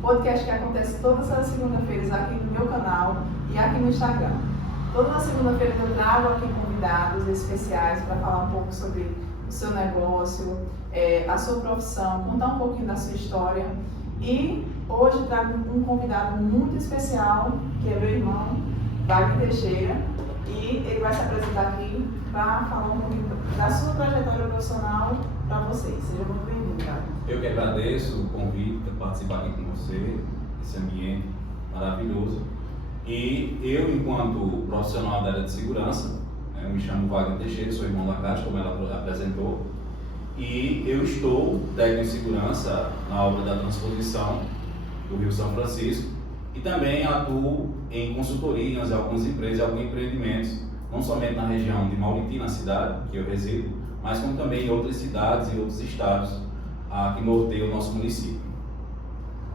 podcast que acontece todas as segundas-feiras aqui no meu canal e aqui no Instagram. Toda segunda-feira eu trago aqui convidados especiais para falar um pouco sobre o seu negócio, a sua profissão, contar um pouquinho da sua história. E hoje trago um convidado muito especial, que é meu irmão, Wagner Teixeira, e ele vai se apresentar aqui para falar um pouquinho da sua trajetória profissional para vocês. Seja muito bem-vindo, Wagner. Eu que agradeço o convite para participar aqui com você, esse ambiente maravilhoso. E eu, enquanto profissional da área de segurança, eu me chamo Wagner Teixeira, sou irmão da Cátia, como ela apresentou, e eu estou técnico em segurança na obra da transposição do Rio São Francisco e também atuo em consultorias em algumas empresas e alguns empreendimentos, não somente na região de Mauriti, na cidade que eu resido, mas como também em outras cidades e outros estados que norteiam o nosso município.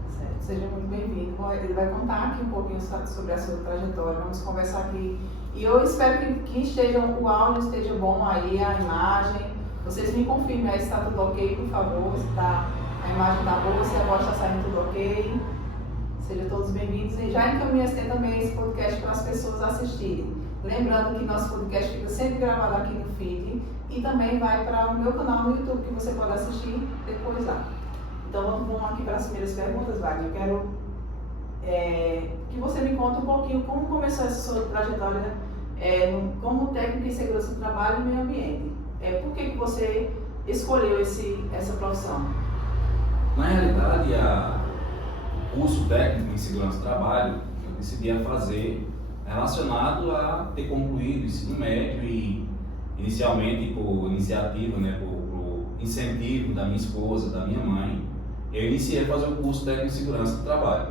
Certo, seja muito bem-vindo. Ele vai contar aqui um pouquinho sobre a sua trajetória, vamos conversar aqui. E eu espero que o áudio esteja bom aí, a imagem. Vocês me confirmem aí se está tudo ok, por favor, se a imagem está boa, se a voz está saindo tudo ok. Sejam todos bem-vindos e já encaminhei também esse podcast para as pessoas assistirem. Lembrando que nosso podcast fica sempre gravado aqui no feed e também vai para o meu canal no YouTube, que você pode assistir depois lá. Então vamos aqui para as primeiras perguntas, Wagner. Eu quero que você me conte um pouquinho como começou essa sua trajetória como técnico em segurança do trabalho e meio ambiente. Por que você escolheu essa profissão? Na realidade, o curso técnico em segurança do trabalho eu decidi fazer relacionado a ter concluído o ensino médio e inicialmente por iniciativa, por incentivo da minha esposa, da minha mãe, eu iniciei a fazer o curso técnico em segurança do trabalho.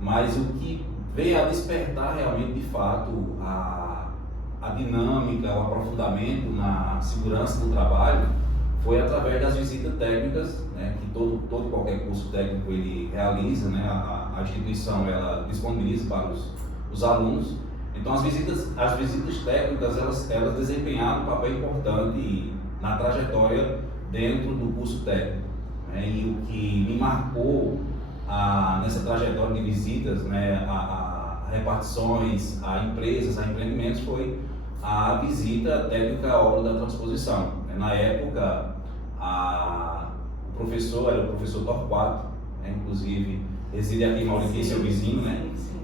Mas o que veio a despertar realmente de fato a dinâmica, o aprofundamento na segurança do trabalho foi através das visitas técnicas, que todo qualquer curso técnico ele realiza, a instituição ela disponibiliza para os alunos. Então as visitas técnicas elas desempenharam um papel importante na trajetória dentro do curso técnico. E o que me marcou nessa trajetória de visitas, a repartições, a empresas, a empreendimentos, foi a visita técnica à obra da transposição. Na época, o professor era o professor Torquato, inclusive reside aqui em Mauriti, seu vizinho,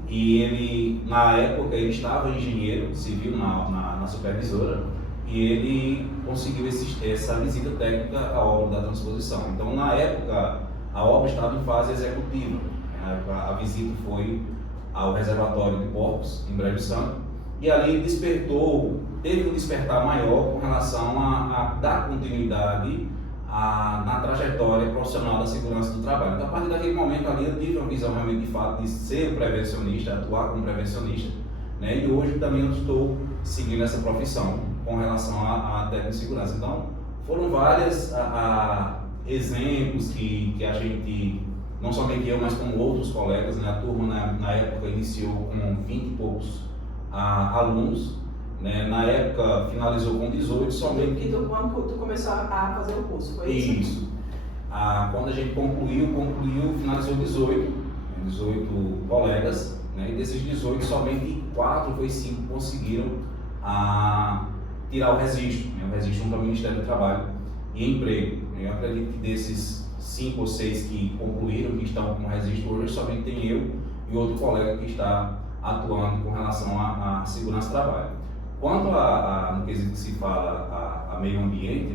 e ele, na época, ele estava engenheiro civil na supervisora, e ele conseguiu essa visita técnica à obra da transposição. Então, na época, a obra estava em fase executiva. A visita foi ao reservatório de Porcos, em Brejo Santo, e ali teve um despertar maior com relação a dar continuidade na trajetória profissional da segurança do trabalho. Então, a partir daquele momento ali, eu tive uma visão realmente de fato de ser prevencionista, atuar como prevencionista, e hoje também eu estou seguindo essa profissão com relação à técnica de segurança. Então, foram vários exemplos que a gente, não somente eu, mas como outros colegas, a turma na época iniciou com 20 e poucos alunos, na época finalizou com 18 somente. E quando tu começou a fazer o curso, foi isso? Isso. Quando a gente concluiu, finalizou 18 colegas, e desses 18 somente 4 ou 5 conseguiram tirar o registro junto ao Ministério do Trabalho e Emprego. Eu acredito que desses 5 ou 6 que concluíram, que estão com registro hoje, somente tem eu e outro colega que está atuando com relação à segurança do trabalho. Quanto no quesito que se fala a meio ambiente,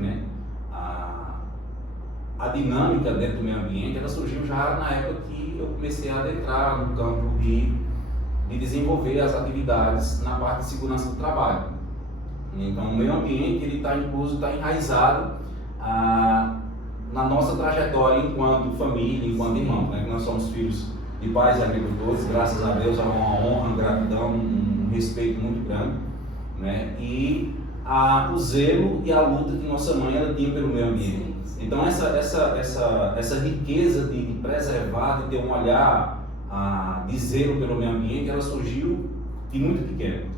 a dinâmica dentro do meio ambiente, ela surgiu já na época que eu comecei a adentrar no campo de desenvolver as atividades na parte de segurança do trabalho. Então, o meio ambiente ele está enraizado na nossa trajetória enquanto família, enquanto irmão. Nós somos filhos de pais e agricultores, graças a Deus há uma honra, uma gratidão, um respeito muito grande, e o zelo e a luta que nossa mãe ela tinha pelo meio ambiente. Então essa riqueza de preservar, de ter um olhar de zelo pelo meio ambiente, ela surgiu de muito pequeno.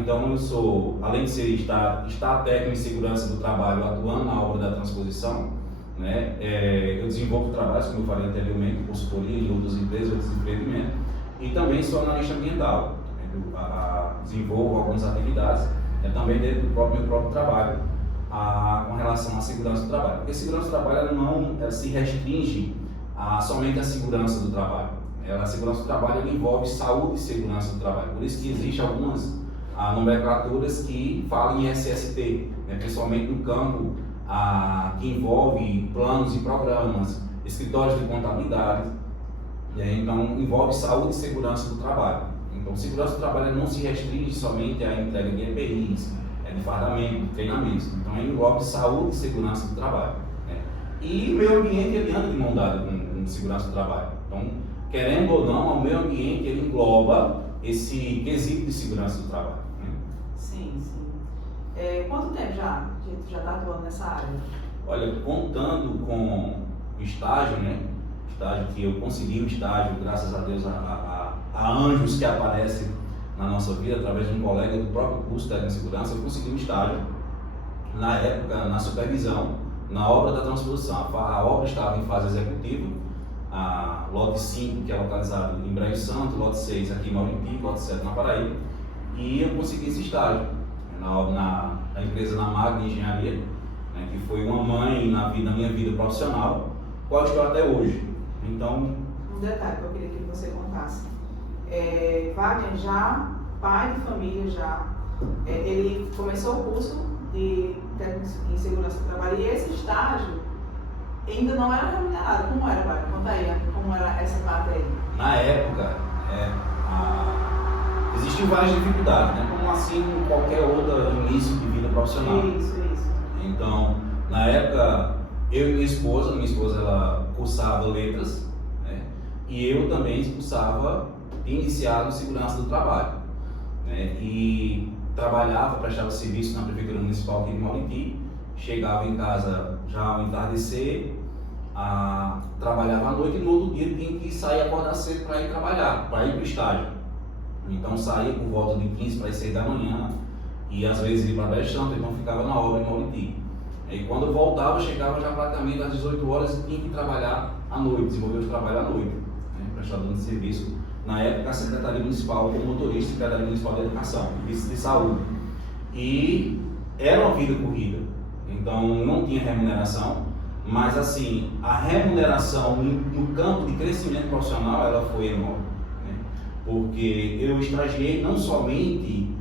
Então eu sou, além de estar técnico em segurança do trabalho, atuando na obra da transposição, eu desenvolvo trabalhos, como eu falei anteriormente, consultoria e empresas, desenvolvimento, e também sou analista ambiental. Desenvolvo algumas atividades também dentro do meu próprio trabalho com relação à segurança do trabalho. Porque a segurança do trabalho ela se restringe somente à segurança do trabalho. A segurança do trabalho envolve saúde e segurança do trabalho. Por isso que existem algumas nomenclaturas que falam em SST, principalmente no campo que envolve planos e programas, escritórios de contabilidade. Então, envolve saúde e segurança do trabalho. Então, segurança do trabalho não se restringe somente à entrega de EPIs, de fardamento, de treinamentos. Então, envolve saúde e segurança do trabalho. E o meio ambiente ele anda de mão dada com segurança do trabalho. Então, querendo ou não, o meio ambiente ele engloba esse quesito de segurança do trabalho. Sim, sim. Quanto tempo já está atuando nessa área? Olha, contando com o estágio, estágio que eu consegui um estágio, graças a Deus, a anjos que aparecem na nossa vida, através de um colega do próprio curso de técnica de segurança, eu consegui um estágio, na época, na supervisão, na obra da transposição. A obra estava em fase executiva, a lote 5, que é localizado em Brejo Santo, lote 6 aqui em Maurípio, lote 7 na Paraíba, e eu consegui esse estágio na empresa na Magna Engenharia, que foi uma mãe na minha vida profissional, qual estou até hoje. Então, um detalhe que eu queria que você contasse. Wagner, já pai de família, ele começou o curso de técnico em segurança do trabalho e esse estágio ainda não era remunerado. Como era, Wagner? Conta aí, como era essa parte aí? Na época, existiam várias dificuldades, como assim qualquer outro início de vida profissional. Isso. Então, na época, eu e minha esposa ela cursava letras, e eu também cursava iniciado segurança do trabalho, e trabalhava, prestava serviço na prefeitura municipal aqui de Maurípio, chegava em casa já ao entardecer, trabalhava à noite e no outro dia tinha que sair acordar cedo para ir trabalhar, para ir para o estágio. Então saía por volta de 15 para as 6 da manhã e às vezes ia para Brejo Santo, então ficava na obra em Maurípio. E quando eu voltava, chegava já praticamente às 18 horas e tinha que trabalhar à noite, desenvolver o trabalho à noite, prestador de serviço. Na época, a Secretaria Municipal, como motorista, Secretaria Municipal de Educação, Vice de Saúde. E era uma vida corrida, então não tinha remuneração, mas assim, a remuneração no campo de crescimento profissional, ela foi enorme. Porque eu estagiei não somente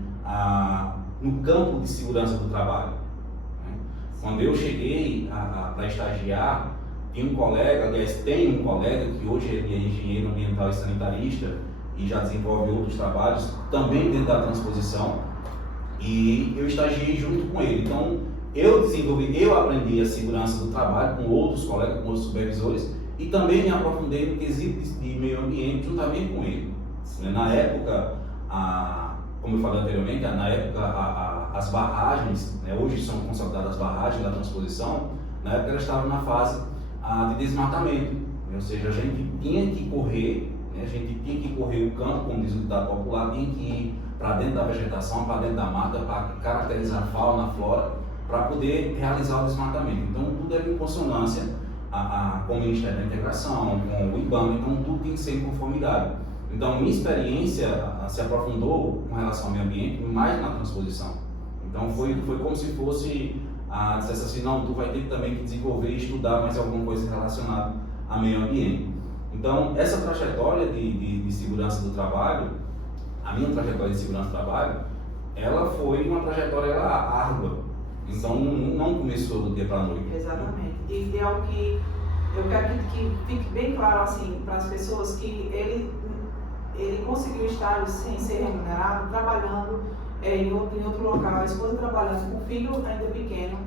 no campo de segurança do trabalho. Quando eu cheguei para estagiar, tinha um colega, aliás, tem um colega que hoje ele é engenheiro ambiental e sanitarista e já desenvolve outros trabalhos, também dentro da transposição, e eu estagiei junto com ele. Então, eu aprendi a segurança do trabalho com outros colegas, com outros supervisores, e também me aprofundei no quesito de meio ambiente juntamente com ele. Na época, como eu falei anteriormente, na época as barragens, hoje são consolidadas as barragens da transposição, na época elas estavam na fase de desmatamento, ou seja, a gente tinha que correr, o campo, como diz o ditado popular, tinha que ir para dentro da vegetação, para dentro da mata, para caracterizar a fauna, a flora, para poder realizar o desmatamento. Então tudo era em consonância com o Ministério da Integração, com o IBAMA, então tudo tem que ser em conformidade. Então minha experiência se aprofundou com relação ao meio ambiente mais na transposição. Então foi como se fosse dissesse assim, não, tu vai ter também que desenvolver e estudar mais alguma coisa relacionada a meio ambiente. Então, essa trajetória de segurança do trabalho, a minha trajetória de segurança do trabalho, ela foi uma trajetória árdua. Então, não começou do dia para a noite. Exatamente. E é o que eu quero que fique bem claro assim para as pessoas que ele conseguiu estar sem ser remunerado, trabalhando em outro local, a esposa trabalhando com o filho ainda pequeno,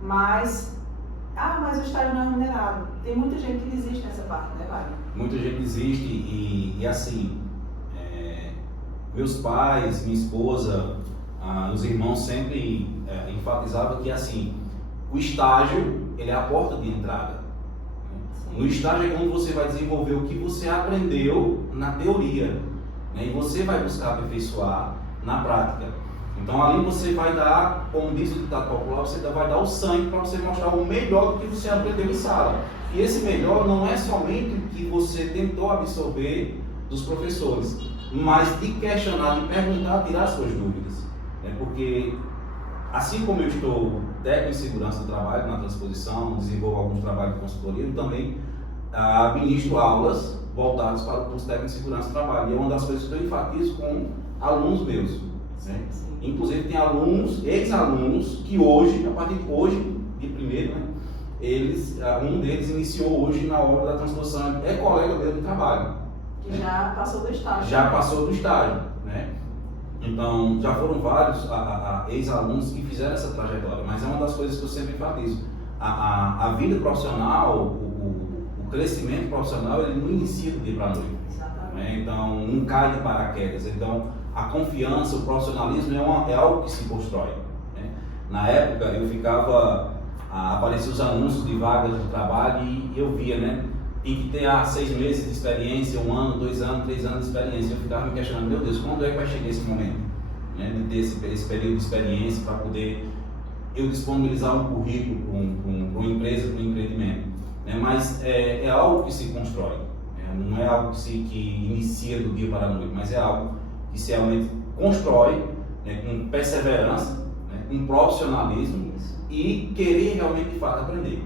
mas o estágio não é remunerado. Tem muita gente que desiste nessa parte, né, Wagner? Muita gente desiste e assim, meus pais, minha esposa, os irmãos sempre enfatizavam que assim, o estágio ele é a porta de entrada. No estágio é quando você vai desenvolver o que você aprendeu na teoria, e você vai buscar aperfeiçoar na prática. Então ali você vai dar, como diz o ditado popular, você vai dar o sangue para você mostrar o melhor do que você aprendeu em sala. E esse melhor não é somente o que você tentou absorver dos professores, mas de questionar, de perguntar, tirar suas dúvidas. Porque assim como eu estou técnico em segurança do trabalho, na transposição, desenvolvo alguns trabalhos de consultoria, eu também ministro aulas voltadas para o curso técnico em segurança do trabalho. E é uma das coisas que eu enfatizo com alunos meus. Né? Inclusive tem alunos, ex-alunos, que hoje, a partir de hoje, de primeiro, né, um deles iniciou hoje na obra da transposição, é colega meu de trabalho. Que já passou do estágio. Já passou do estágio, né? Então, já foram vários ex-alunos que fizeram essa trajetória, mas é uma das coisas que eu sempre enfatizo. A vida profissional, o crescimento profissional, ele não inicia do dia para a noite. Né? Então, não cai de paraquedas. Então, a confiança, o profissionalismo é algo que se constrói. Né? Na época, eu apareciam os anúncios de vagas de trabalho e eu via, né? Tem que ter 6 meses de experiência, 1 ano, 2 anos, 3 anos de experiência. Eu ficava me questionando, meu Deus, quando é que vai chegar esse momento? Né, de ter esse período de experiência para poder eu disponibilizar um currículo para uma empresa, para um empreendimento. Né, mas é algo que se constrói, né, não é algo que inicia do dia para a noite, mas é algo que se realmente constrói, né, com perseverança, né, com profissionalismo e querer realmente de fato aprender.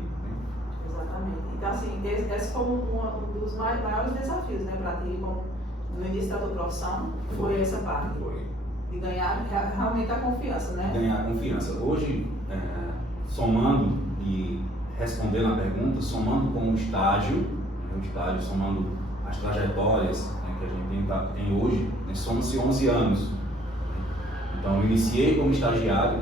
Então, assim, esse foi um dos maiores desafios, né, para ti, no início da tua profissão, foi essa parte. Foi. De ganhar realmente a confiança, né? Ganhar a confiança. Hoje, somando e respondendo a pergunta, somando com o estágio, somando as trajetórias, né, que a gente tem hoje, né, somam-se 11 anos. Então, eu iniciei como estagiário,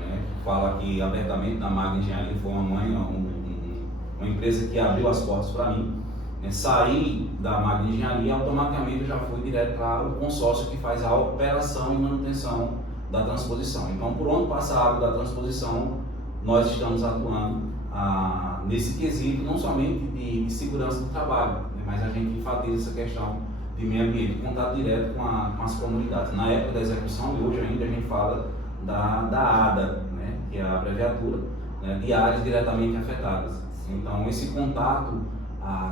né, falo aqui abertamente, na Magna Engenharia, foi uma empresa que abriu as portas para mim. Né? Saí da Magna Engenharia e automaticamente eu já fui direto para o consórcio que faz a operação e manutenção da transposição. Então, por onde passa a água da transposição, nós estamos atuando nesse quesito, não somente de segurança do trabalho, né? Mas a gente enfatiza essa questão de meio ambiente, contato direto com as comunidades. Na época da execução, e hoje ainda a gente fala da ADA, né? Que é a abreviatura, né? De áreas diretamente afetadas. Então, esse contato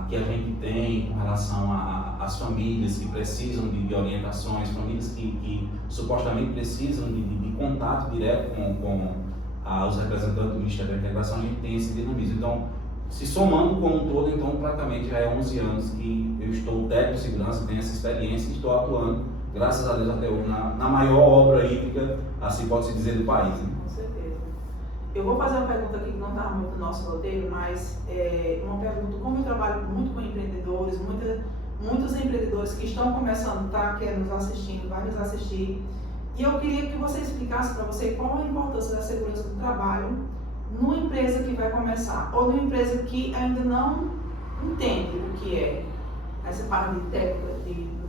que a gente tem com relação às famílias que precisam de orientações, famílias que supostamente precisam de contato direto com os representantes do Ministério da Integração, a gente tem esse dinamismo. Então, se somando como um todo, então praticamente já é 11 anos que eu estou técnico de segurança, tenho essa experiência e estou atuando, graças a Deus até hoje, na maior obra hídrica, assim pode-se dizer, do país. Né? Com certeza. Eu vou fazer uma pergunta aqui que não está muito no nosso roteiro, mas uma pergunta, como eu trabalho muito com empreendedores, muitos empreendedores que estão começando, tá, que nos assistindo, vai nos assistir, e eu queria que você explicasse para você qual a importância da segurança do trabalho numa empresa que vai começar, ou numa empresa que ainda não entende o que é essa parte de técnica,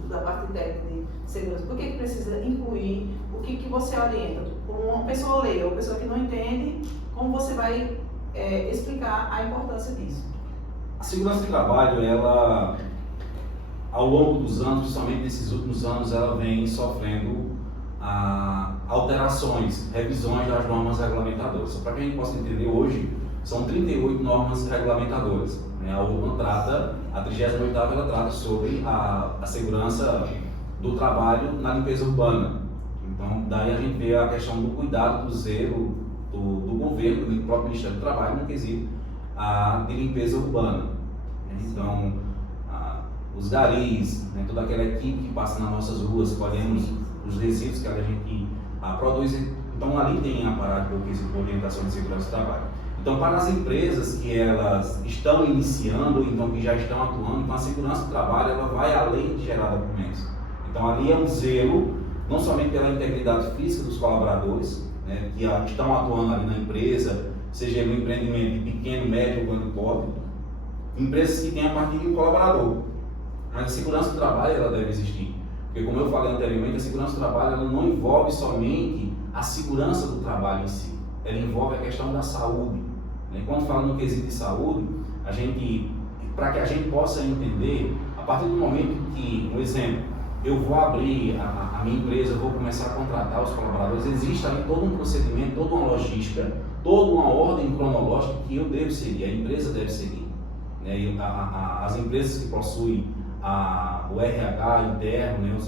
da parte técnica de segurança. Por que precisa incluir? O que você orienta? Uma pessoa leiga, uma pessoa que não entende, como você vai explicar a importância disso? A segurança de trabalho, ela, ao longo dos anos, principalmente nesses últimos anos, ela vem sofrendo alterações, revisões das normas regulamentadoras. Só para que a gente possa entender, hoje são 38 normas regulamentadoras. Né? A última trata, a 38ª, ela trata sobre a segurança do trabalho na limpeza urbana. Então, daí a gente vê a questão do cuidado, do zelo do governo, do próprio Ministério do Trabalho, no quesito de limpeza urbana. Então, os garis, né, toda aquela equipe que passa nas nossas ruas, colhemos os resíduos que a gente produz. Então, ali tem aparato de orientação de segurança do trabalho. Então, para as empresas que elas estão iniciando, então que já estão atuando, então a segurança do trabalho ela vai além de gerar documentos. Então, ali é um zelo, não somente pela integridade física dos colaboradores, né, que estão atuando ali na empresa, seja no empreendimento de pequeno, médio ou grande porte, empresas que têm a partir de um colaborador. Mas a segurança do trabalho ela deve existir. Porque, como eu falei anteriormente, a segurança do trabalho ela não envolve somente a segurança do trabalho em si, ela envolve a questão da saúde. Né? Quando fala no quesito de saúde, para que a gente possa entender, a partir do momento que, um exemplo, eu vou abrir a minha empresa, eu vou começar a contratar os colaboradores, existe ali todo um procedimento, toda uma logística, toda uma ordem cronológica que eu devo seguir, a empresa deve seguir. Né? E as empresas que possuem o RH interno, né? os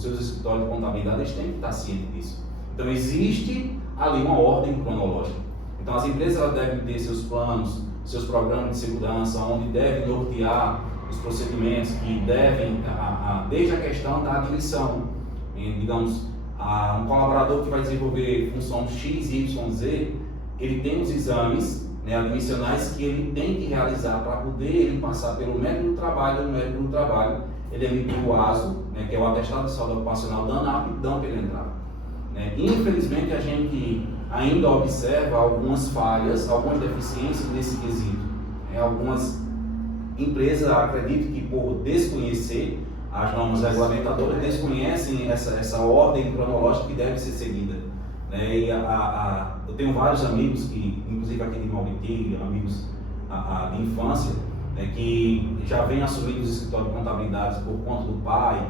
seus escritórios de contabilidade, eles têm que estar cientes disso. Então existe ali uma ordem cronológica. Então as empresas elas devem ter seus planos, seus programas de segurança, onde devem nortear os procedimentos que devem, desde a questão da admissão. Digamos, um colaborador que vai desenvolver função X, Y, Z, ele tem os exames, né, admissionais que ele tem que realizar para poder ele passar pelo médico do trabalho. O médico do trabalho, ele emitiu o ASO, né, que é o atestado de saúde ocupacional, dando a aptidão para ele entrar. Né? Infelizmente, a gente ainda observa algumas falhas, algumas deficiências nesse quesito. Algumas empresas, acredito que por desconhecer as normas regulamentadoras, desconhecem essa ordem cronológica que deve ser seguida. Né? E eu tenho vários amigos, que, inclusive aqui de Mauriti, amigos de infância, né, que já vêm assumindo os escritórios de contabilidade por conta do pai,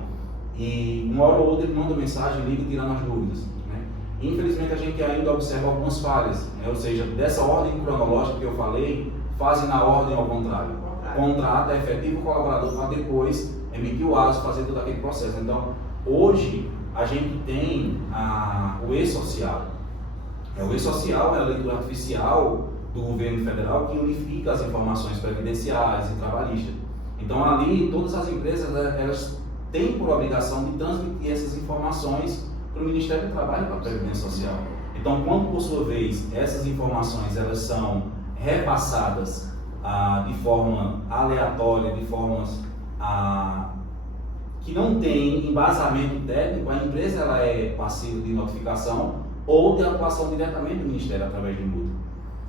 e uma hora ou outra ele manda mensagem, liga tirando as dúvidas. Né? Infelizmente a gente ainda observa algumas falhas, né? Ou seja, dessa ordem cronológica que eu falei, fazem na ordem ao contrário. Contrata, efetivo o colaborador para depois emitir o ASO, fazer todo aquele processo. Então, hoje, a gente tem o E-Social. O E-Social é a leitura artificial do governo federal que unifica as informações previdenciárias e trabalhistas. Então, ali, todas as empresas, elas têm por obrigação de transmitir essas informações para o Ministério do Trabalho e para a Previdência Social. Então, quando, por sua vez, essas informações elas são repassadas de forma aleatória, de formas que não tem embasamento técnico, a empresa ela é passiva de notificação ou de atuação diretamente do Ministério através de multa.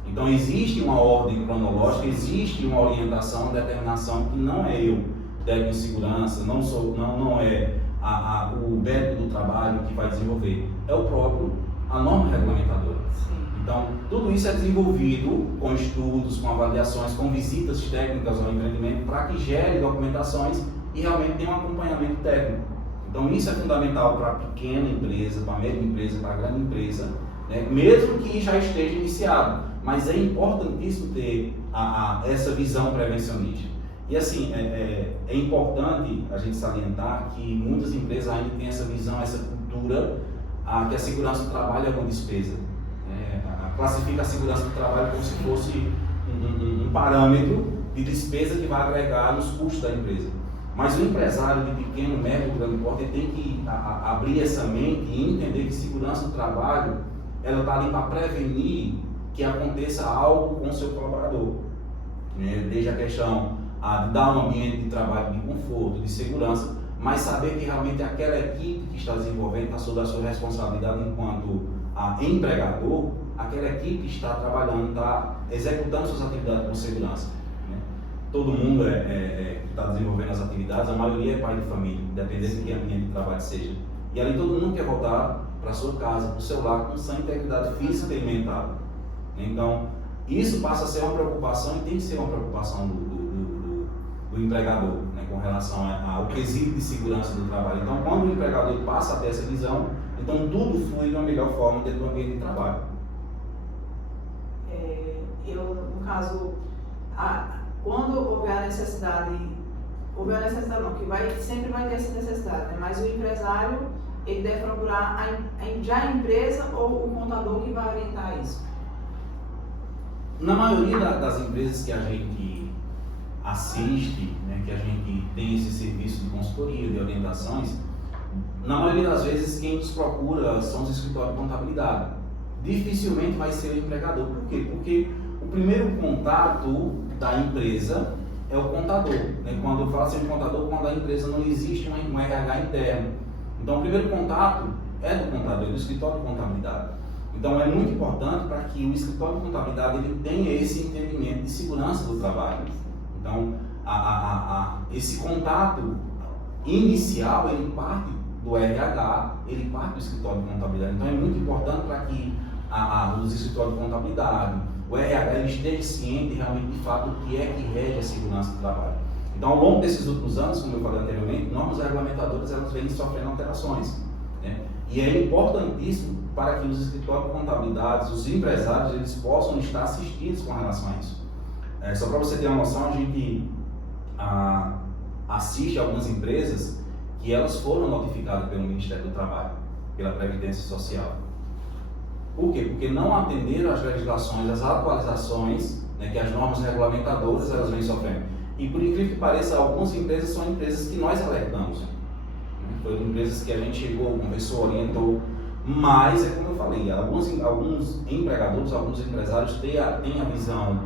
Então existe uma ordem cronológica, existe uma orientação, uma determinação que não é eu, técnico de segurança, não é o médico do trabalho que vai desenvolver, é o próprio, a norma regulamentadora. Então, tudo isso é desenvolvido com estudos, com avaliações, com visitas técnicas ao empreendimento para que gere documentações e realmente tenha um acompanhamento técnico. Então, isso é fundamental para a pequena empresa, para a média empresa, para a grande empresa, né? Mesmo que já esteja iniciado. Mas é importantíssimo ter essa visão prevencionista. E assim, é importante a gente salientar que muitas empresas ainda têm essa visão, essa cultura, que a segurança do trabalho é uma despesa. Classifica a segurança do trabalho como se fosse um parâmetro de despesa que vai agregar nos custos da empresa. Mas o empresário de pequeno, médio, grande porte tem que abrir essa mente e entender que segurança do trabalho ela está ali para prevenir que aconteça algo com o seu colaborador. Desde a questão de dar um ambiente de trabalho de conforto, de segurança, mas saber que realmente aquela equipe que está desenvolvendo está sob a sua responsabilidade enquanto empregador, aquela equipe que está trabalhando, está executando suas atividades com segurança. Todo mundo que está desenvolvendo as atividades, a maioria é pai de família, independente de que ambiente de trabalho seja. E ali todo mundo quer voltar para a sua casa, para o seu lar, com sã integridade física e mental. Então, isso passa a ser uma preocupação e tem que ser uma preocupação do empregador, né, com relação ao quesito de segurança do trabalho. Então, quando o empregador passa a ter essa visão, então tudo flui de uma melhor forma dentro do ambiente de trabalho. No caso, quando houver a necessidade não, que sempre vai ter essa necessidade, né? Mas o empresário, ele deve procurar já a empresa ou o contador que vai orientar isso? Na maioria das empresas que a gente assiste, né, que a gente tem esse serviço de consultoria, de orientações, na maioria das vezes quem nos procura são os escritórios de contabilidade. Dificilmente vai ser o empregador. Por quê? Porque o primeiro contato da empresa é o contador. Né? Quando eu falo assim de contador, quando a empresa não existe um RH interno. Então o primeiro contato é do contador, do escritório de contabilidade. Então é muito importante para que o escritório de contabilidade ele tenha esse entendimento de segurança do trabalho. Então esse contato inicial ele parte do RH, ele parte do escritório de contabilidade. Então é muito importante para que os escritórios de contabilidade, o RH ele esteja ciente realmente de fato o que é que rege a segurança do trabalho. Então, ao longo desses últimos anos, como eu falei anteriormente, normas regulamentadoras elas vêm sofrendo alterações, né? E é importantíssimo para que os escritórios de contabilidade, os empresários, eles possam estar assistidos com relação a isso. Só para você ter uma noção, a gente assiste a algumas empresas que elas foram notificadas pelo Ministério do Trabalho, pela Previdência Social. Por quê? Porque não atenderam às legislações, às atualizações, né, que as normas regulamentadoras elas vêm sofrendo. E por incrível que pareça, algumas empresas são empresas que nós alertamos. Foram empresas que a gente chegou, conversou, orientou, mas é como eu falei, alguns empregadores, alguns empresários têm a visão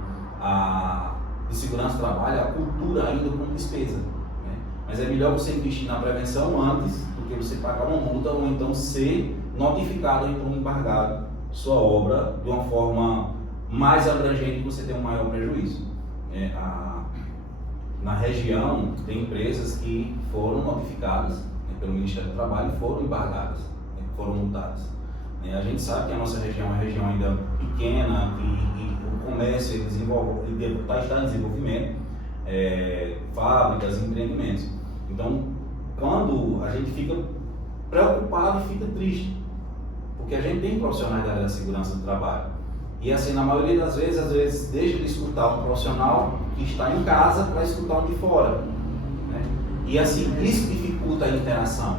de segurança do trabalho, a cultura ainda como despesa, né? Mas é melhor você investir na prevenção antes do que você pagar uma multa ou então ser notificado ou então embargado sua obra de uma forma mais abrangente e você ter um maior prejuízo. Na região tem empresas que foram notificadas, né, pelo Ministério do Trabalho e foram embargadas, né, foram multadas. A gente sabe que a nossa região é uma região ainda pequena e o comércio está em desenvolvimento, fábricas, empreendimentos. Então, quando a gente fica preocupado e fica triste, porque a gente tem profissionais da área da segurança do trabalho. E assim, na maioria das vezes, às vezes deixa de escutar um profissional que está em casa para escutar um de fora, né? E assim, isso dificulta a interação.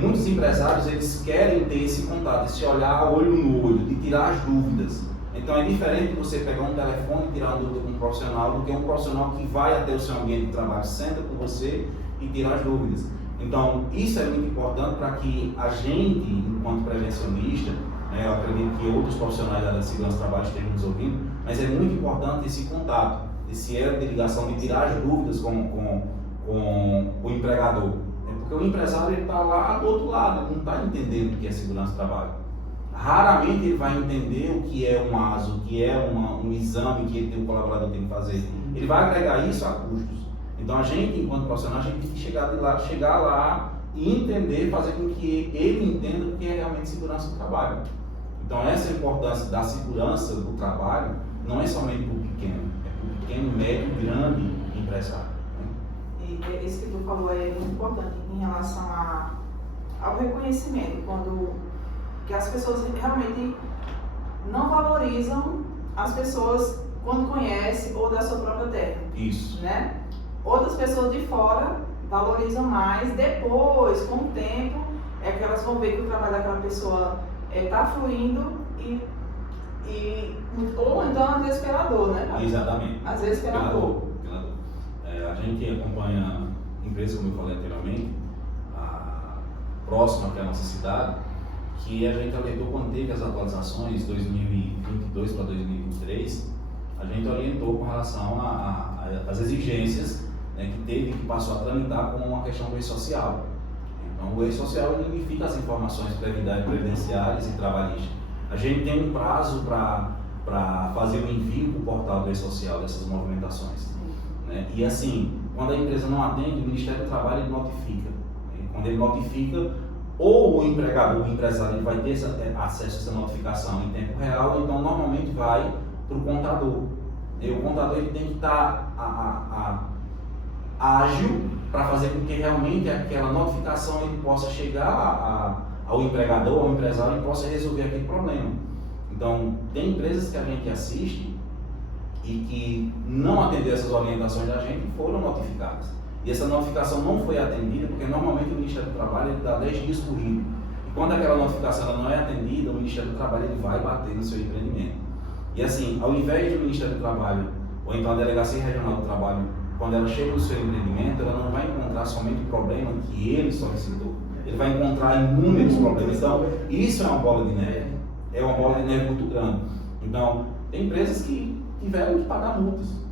Muitos empresários, eles querem ter esse contato, esse olhar olho no olho, de tirar as dúvidas. Então é diferente você pegar um telefone e tirar uma dúvida com um profissional do que um profissional que vai até o seu ambiente de trabalho, senta com você e tira as dúvidas. Então isso é muito importante para que a gente, enquanto prevencionista, né, eu acredito que outros profissionais da área de segurança do trabalho estejam nos ouvindo, mas é muito importante esse contato, esse elo de ligação, de tirar as dúvidas com o empregador. Porque o empresário está lá do outro lado, ele não está entendendo o que é segurança do trabalho. Raramente ele vai entender o que é um ASO, o que é um exame que o colaborador tem que fazer. Ele vai agregar isso a custos. Então a gente, enquanto profissional, a gente tem que chegar lá e entender, fazer com que ele entenda o que é realmente segurança do trabalho. Então essa importância da segurança do trabalho não é somente para o pequeno, é para o pequeno, médio, grande empresário. E isso que tu falou é muito importante em relação ao reconhecimento, que as pessoas realmente não valorizam as pessoas quando conhecem ou da sua própria terra. Isso. Né? Outras pessoas de fora valorizam mais, depois, com o tempo, é que elas vão ver que o trabalho daquela pessoa está fluindo ou então às vezes pela dor, né? Exatamente. Às vezes pela dor. A gente acompanha empresas, como eu falei anteriormente, próxima aqui à nossa cidade, que a gente alertou quando teve as atualizações 2022 para 2023, a gente orientou com relação às exigências, né, que passou a tramitar como uma questão do e-social. Então o e-social unifica as informações previdenciárias e trabalhistas. A gente tem um prazo para fazer o envio para o portal do e-social dessas movimentações. Né? E assim, quando a empresa não atende, o Ministério do Trabalho ele notifica. E quando ele notifica, ou o empregador, o empresário, ele vai ter acesso a essa notificação em tempo real, então normalmente vai para o contador. E o contador ele tem que estar ágil para fazer com que realmente aquela notificação ele possa chegar ao empregador, ao empresário, e possa resolver aquele problema. Então, tem empresas que a gente assiste e que não atenderam essas orientações da gente e foram notificadas. E essa notificação não foi atendida porque normalmente o Ministério do Trabalho ele dá 10 dias corrido. E quando aquela notificação ela não é atendida, o Ministério do Trabalho ele vai bater no seu empreendimento. E assim, ao invés do Ministério do Trabalho, ou então a Delegacia Regional do Trabalho, quando ela chega no seu empreendimento, ela não vai encontrar somente o problema que ele solicitou. Ele vai encontrar inúmeros problemas. Então, isso é uma bola de neve. É uma bola de neve muito grande. Então, tem empresas que tiveram que pagar multas.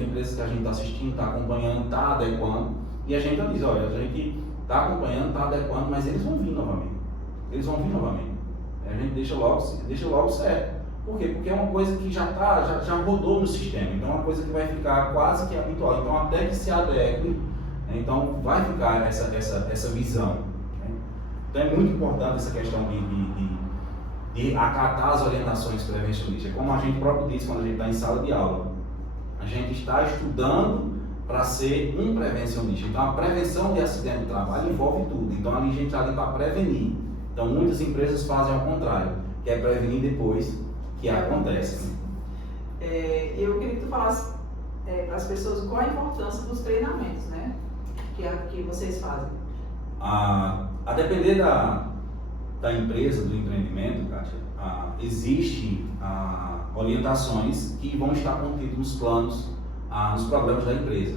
Empresas que a gente está assistindo, está acompanhando, está adequando. E a gente diz, olha, a gente está acompanhando, está adequando, mas eles vão vir novamente. A gente deixa logo certo. Por quê? Porque é uma coisa que já rodou no sistema. Então é uma coisa que vai ficar quase que habitual. Então até que se adeque, né? Então vai ficar essa visão. Né? Então é muito importante essa questão de acatar as orientações prevencionistas. Como a gente próprio diz quando a gente está em sala de aula. A gente está estudando para ser um prevencionista. Então, a prevenção de acidente de trabalho envolve tudo. Então, a gente está ali para prevenir. Então, muitas empresas fazem ao contrário, que é prevenir depois que acontece. Eu queria que tu falasse para as pessoas qual a importância dos treinamentos, né? Que vocês fazem. A depender da empresa, do empreendimento, Kátia, existe orientações que vão estar contidas nos planos, nos programas da empresa.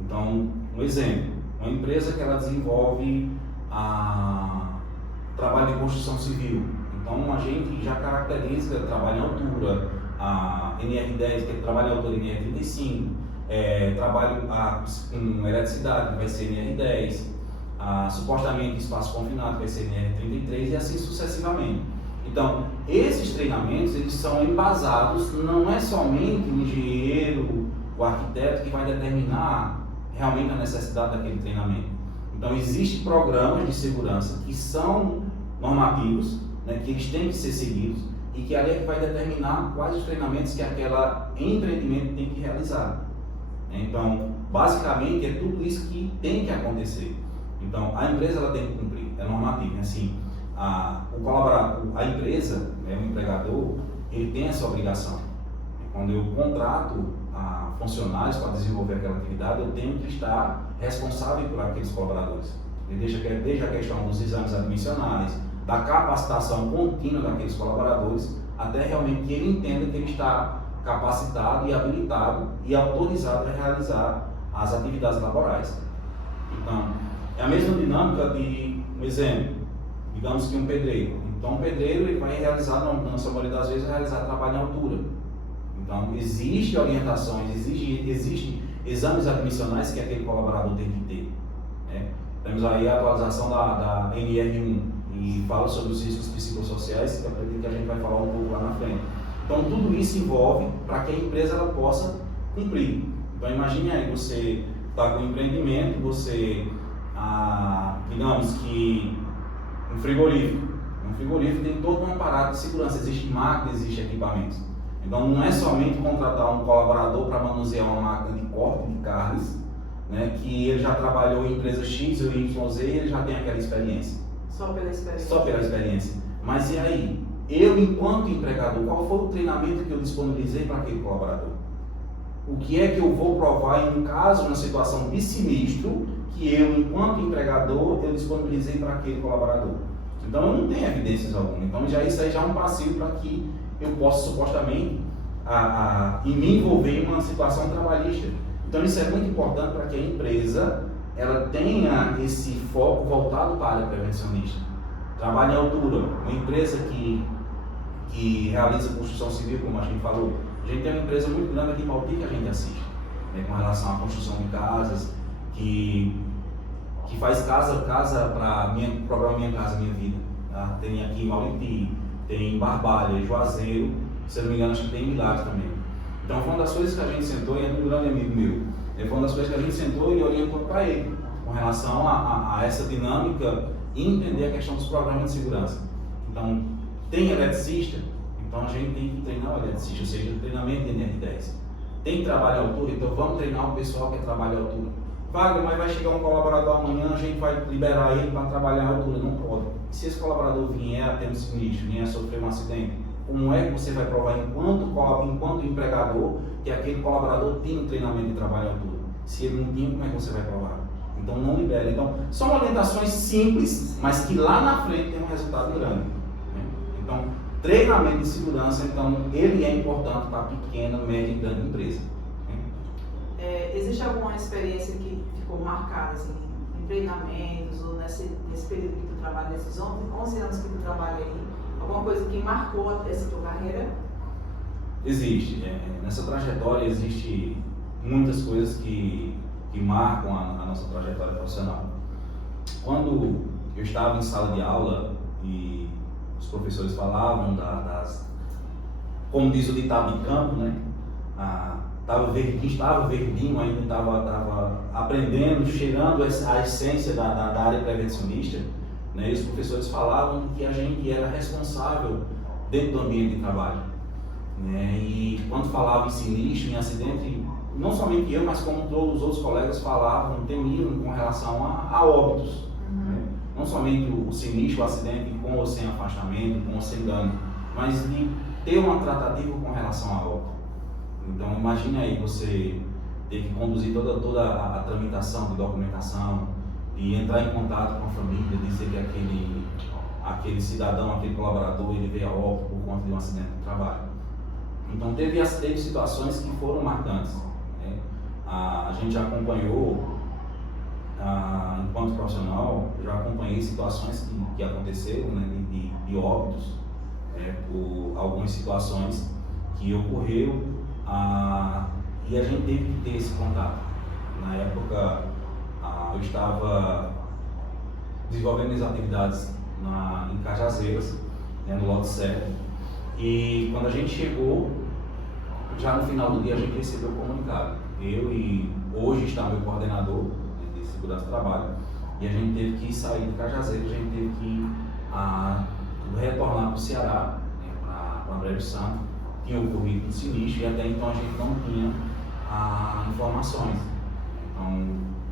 Então, um exemplo, uma empresa que ela desenvolve trabalho de construção civil. Então, a gente já caracteriza trabalho em altura, a NR10, que é trabalho em altura NR35, trabalho com eletricidade, vai ser NR10, supostamente espaço confinado, vai ser NR33 e assim sucessivamente. Então, esses treinamentos, eles são embasados, não é somente o engenheiro, o arquiteto que vai determinar realmente a necessidade daquele treinamento. Então, existem programas de segurança que são normativos, né, que eles têm que ser seguidos e que ali é que vai determinar quais os treinamentos que aquele empreendimento tem que realizar. Então, basicamente, é tudo isso que tem que acontecer. Então, a empresa ela tem que cumprir, é normativo. Assim, o colaborador, a empresa, o empregador, ele tem essa obrigação. Quando eu contrato funcionários para desenvolver aquela atividade, eu tenho que estar responsável por aqueles colaboradores. Desde a questão dos exames admissionais, da capacitação contínua daqueles colaboradores, até realmente que ele entenda que ele está capacitado e habilitado e autorizado a realizar as atividades laborais. Então, é a mesma dinâmica de um exemplo, digamos que um pedreiro. Então, um pedreiro ele vai realizar, na sua maioria das vezes, vai realizar trabalho em altura. Então, existem orientações, existem exames admissionais que aquele colaborador tem que ter. Né? Temos aí a atualização da NR1 e fala sobre os riscos psicossociais, que eu acredito que a gente vai falar um pouco lá na frente. Então, tudo isso envolve para que a empresa ela possa cumprir. Então, imagine aí, você está com um empreendimento, você, digamos que um frigorífico tem todo um aparato de segurança, existe máquina, existe equipamentos. Então, não é somente contratar um colaborador para manusear uma máquina de corte de carnes, né, que ele já trabalhou em empresa X ou YZ e ele já tem aquela experiência. Só pela experiência. Só pela experiência. Mas e aí? Eu, enquanto empregador, qual foi o treinamento que eu disponibilizei para aquele colaborador? O que é que eu vou provar em um caso, uma situação de sinistro, que eu, enquanto empregador, eu disponibilizei para aquele colaborador? Então, eu não tenho evidências alguma. Então, isso aí já é um passivo para que eu possa, supostamente, me envolver em uma situação trabalhista. Então, isso é muito importante para que a empresa ela tenha esse foco voltado para a área prevencionista. Trabalho em altura, uma empresa que realiza construção civil, como a gente falou. A gente tem uma empresa muito grande aqui em Pauti que a gente assiste, né, com relação à construção de casas, que faz casa para o programa Minha Casa Minha Vida. Tá? Tem aqui em Mauriti, tem em Barbalha, Juazeiro, se eu não me engano, acho que tem em Milagres também. Então, foi uma das coisas que a gente sentou, e é um grande amigo meu, foi uma das coisas que a gente sentou e orientou para ele, com relação a essa dinâmica e entender a questão dos programas de segurança. Então, tem eletricista, então a gente tem que treinar o eletricista, ou seja, treinamento de NR10. Tem trabalho à altura, então vamos treinar o pessoal que trabalha à altura. Wagner, mas vai chegar um colaborador amanhã, a gente vai liberar ele para trabalhar à altura. Não pode. E se esse colaborador vier a ter um sinistro, vier a sofrer um acidente, como é que você vai provar enquanto empregador que aquele colaborador tem um treinamento de trabalho à altura? Se ele não tinha, como é que você vai provar? Então não libera. Então são orientações simples, mas que lá na frente tem um resultado grande. Né? Então, treinamento de segurança, então, ele é importante para a pequena, média e grande empresa. Né? Existe alguma experiência que ficou marcada, assim, em treinamentos ou nesse período que tu trabalha, nesses 11 anos que tu trabalha aí, alguma coisa que marcou essa tua carreira? Existe. Nessa trajetória existe muitas coisas que marcam a nossa trajetória profissional. Quando eu estava em sala de aula e os professores falavam como diz o ditado de campo, né? Estava verdinho, ainda estava aprendendo, cheirando a essência da área prevencionista, né? E os professores falavam que a gente era responsável dentro do ambiente de trabalho, né? E quando falava em sinistro, em acidente não somente eu, mas como todos os outros colegas falavam, temiam com relação a óbitos. Né? Não somente o sinistro, o acidente com ou sem afastamento, com ou sem dano, mas de ter uma tratativa com relação a óbito. Então imagine aí você ter que conduzir toda a tramitação de documentação, de entrar em contato com a família, dizer que aquele cidadão, aquele colaborador, ele veio a óbito por conta de um acidente de trabalho. Então teve situações que foram marcantes. Né? A gente já acompanhou, enquanto profissional, já acompanhei situações que aconteceram, né, de óbitos, por algumas situações que ocorreu, e a gente teve que ter esse contato. Na época, eu estava desenvolvendo as atividades em Cajazeiras, né, no lote 7, e quando a gente chegou, já no final do dia a gente recebeu o comunicado. Eu e hoje está meu coordenador de segurança do trabalho, e a gente teve que sair de Cajazeiras, a gente teve que retornar para o Ceará, né, para Brejo Santo. Tinha ocorrido um sinistro e até então a gente não tinha informações. Então,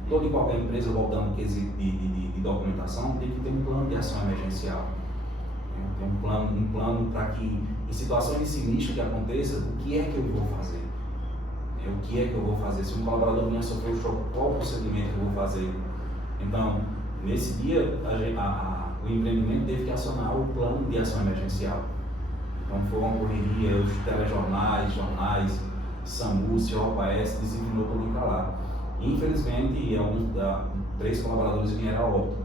toda e qualquer empresa, voltando ao quesito de documentação, tem que ter um plano de ação emergencial. Tem um plano para que, em situações de sinistro que aconteça, o que é que eu vou fazer? O que é que eu vou fazer? Se um colaborador vinha sofrer um choque, qual o procedimento que eu vou fazer? Então, nesse dia, o empreendimento teve que acionar o plano de ação emergencial. Então, foi uma correria, os telejornais, jornais, SAMU, COPAS, designou para mim lá. Infelizmente, 3 colaboradores vieram a óbito.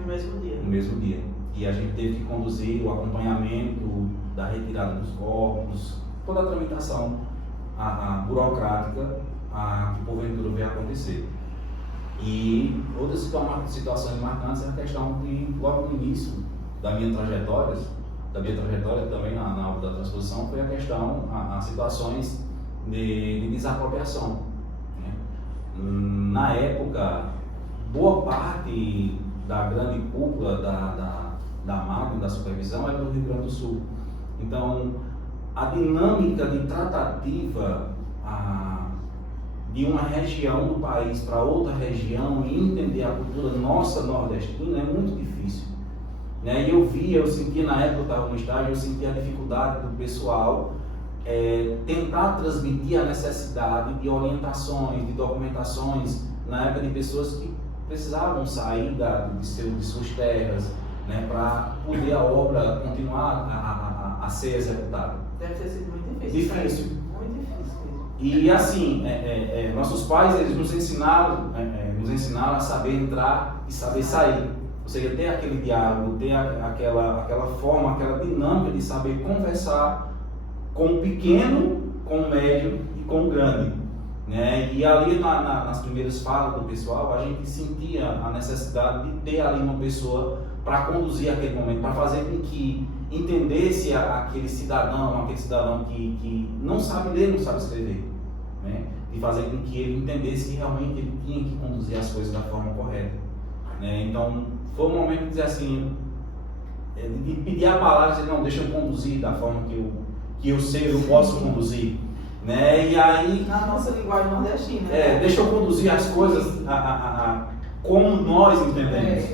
No mesmo dia? No mesmo dia. E a gente teve que conduzir o acompanhamento da retirada dos corpos, toda a tramitação burocrática que porventura veio acontecer. E outras situações marcantes é a questão de, logo no início da minha trajetória também na obra da transposição, foi a questão, as situações de desapropriação. Né? Na época, boa parte da grande cúpula da máquina, da supervisão, era do Rio Grande do Sul. Então, a dinâmica de tratativa de uma região do país para outra região e entender a cultura nossa nordestina é muito difícil. Né? E eu sentia na época que eu estava no estágio, eu sentia a dificuldade do pessoal tentar transmitir a necessidade de orientações, de documentações, na época de pessoas que precisavam sair de suas terras, né, para poder a obra continuar a ser executada. Deve ter sido muito difícil. Difícil. Muito difícil. E assim, nossos pais, eles nos ensinaram a saber entrar e saber sair. Ou seja, ter aquele diálogo, ter aquela forma, aquela dinâmica de saber conversar com o pequeno, com o médio e com o grande. Né? E ali nas primeiras falas do pessoal, a gente sentia a necessidade de ter ali uma pessoa para conduzir aquele momento, para fazer com que entendesse aquele cidadão que não sabe ler, não sabe escrever. Né? De fazer com que ele entendesse que realmente ele tinha que conduzir as coisas da forma correta. Né? Então, foi um momento de dizer assim, de pedir a palavra, dizer, não, deixa eu conduzir da forma que eu sei, eu posso conduzir. Né? E aí, na nossa linguagem nordestina. Deixa eu conduzir as coisas como nós entendemos.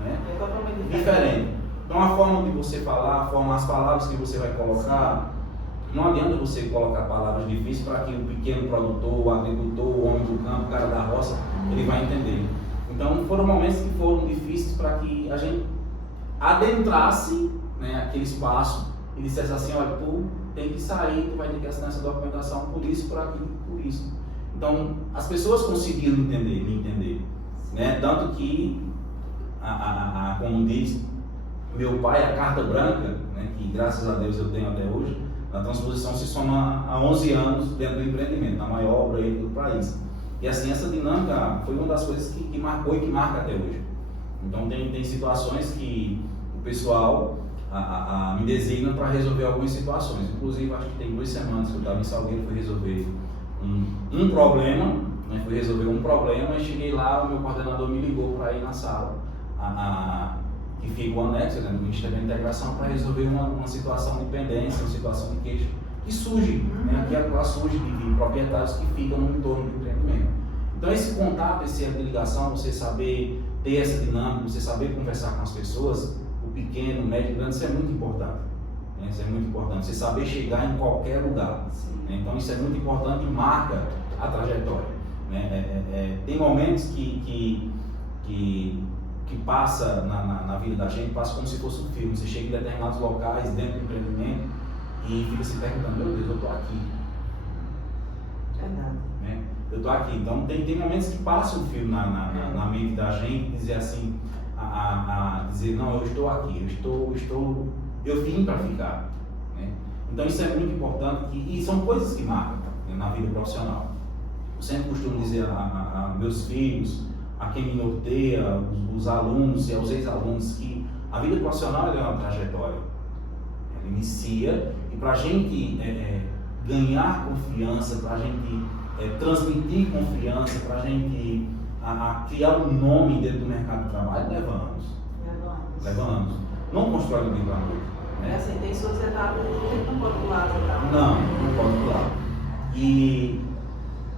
Né? É totalmente diferente. Então, a forma de você falar, as palavras que você vai colocar, não adianta você colocar palavras difíceis para que o pequeno produtor, o agricultor, o homem do campo, o cara da roça, ele vai entender. Então, foram momentos que foram difíceis para que a gente adentrasse, né, aquele espaço e dissesse assim, olha, tu tem que sair, tu vai ter que assinar essa documentação por isso, por aquilo, por isso. Então, as pessoas conseguiram me entender. Né? Tanto que, como diz meu pai, a carta branca, né, que graças a Deus eu tenho até hoje, a transposição se soma há 11 anos dentro do empreendimento, a maior obra aí do país. E assim, essa dinâmica foi uma das coisas que marcou e que marca até hoje. Então, tem situações que o pessoal me designa para resolver algumas situações. Inclusive, acho que tem 2 semanas que eu estava em Salgueiro, fui resolver um problema, né, fui resolver um problema e cheguei lá, o meu coordenador me ligou para ir na sala, que fica o anexo, né, do Ministério da Integração, para resolver uma situação de pendência, uma situação de queixa que surge, né? Que ela surge de proprietários que ficam no entorno do empreendimento. Então esse contato, essa ligação, você saber ter essa dinâmica, você saber conversar com as pessoas, o pequeno, o médio, o grande, isso é muito importante. Né? Isso é muito importante, você saber chegar em qualquer lugar. Né? Então isso é muito importante e marca a trajetória. Né? Tem momentos que passa na vida da gente, passa como se fosse um filme. Você chega em determinados locais dentro do empreendimento e fica se perguntando, meu Deus, eu estou aqui. Verdade. Né? Eu estou aqui. Então tem momentos que passa um filme na mente da gente, dizer assim, dizer, não, eu estou aqui, eu vim para ficar. Né? Então isso é muito importante e são coisas que marcam, né, na vida profissional. Eu sempre costumo dizer a meus filhos, a quem me norteia, os alunos e aos ex-alunos, que a vida profissional é uma trajetória. Ela inicia e para a gente ganhar confiança, para a gente transmitir confiança, para a gente criar um nome dentro do mercado de trabalho, leva anos. Leva anos. Não constrói do dia para a noite. Né? Assim, tem suas etapas que não pode pular as etapas. Não pode pular. E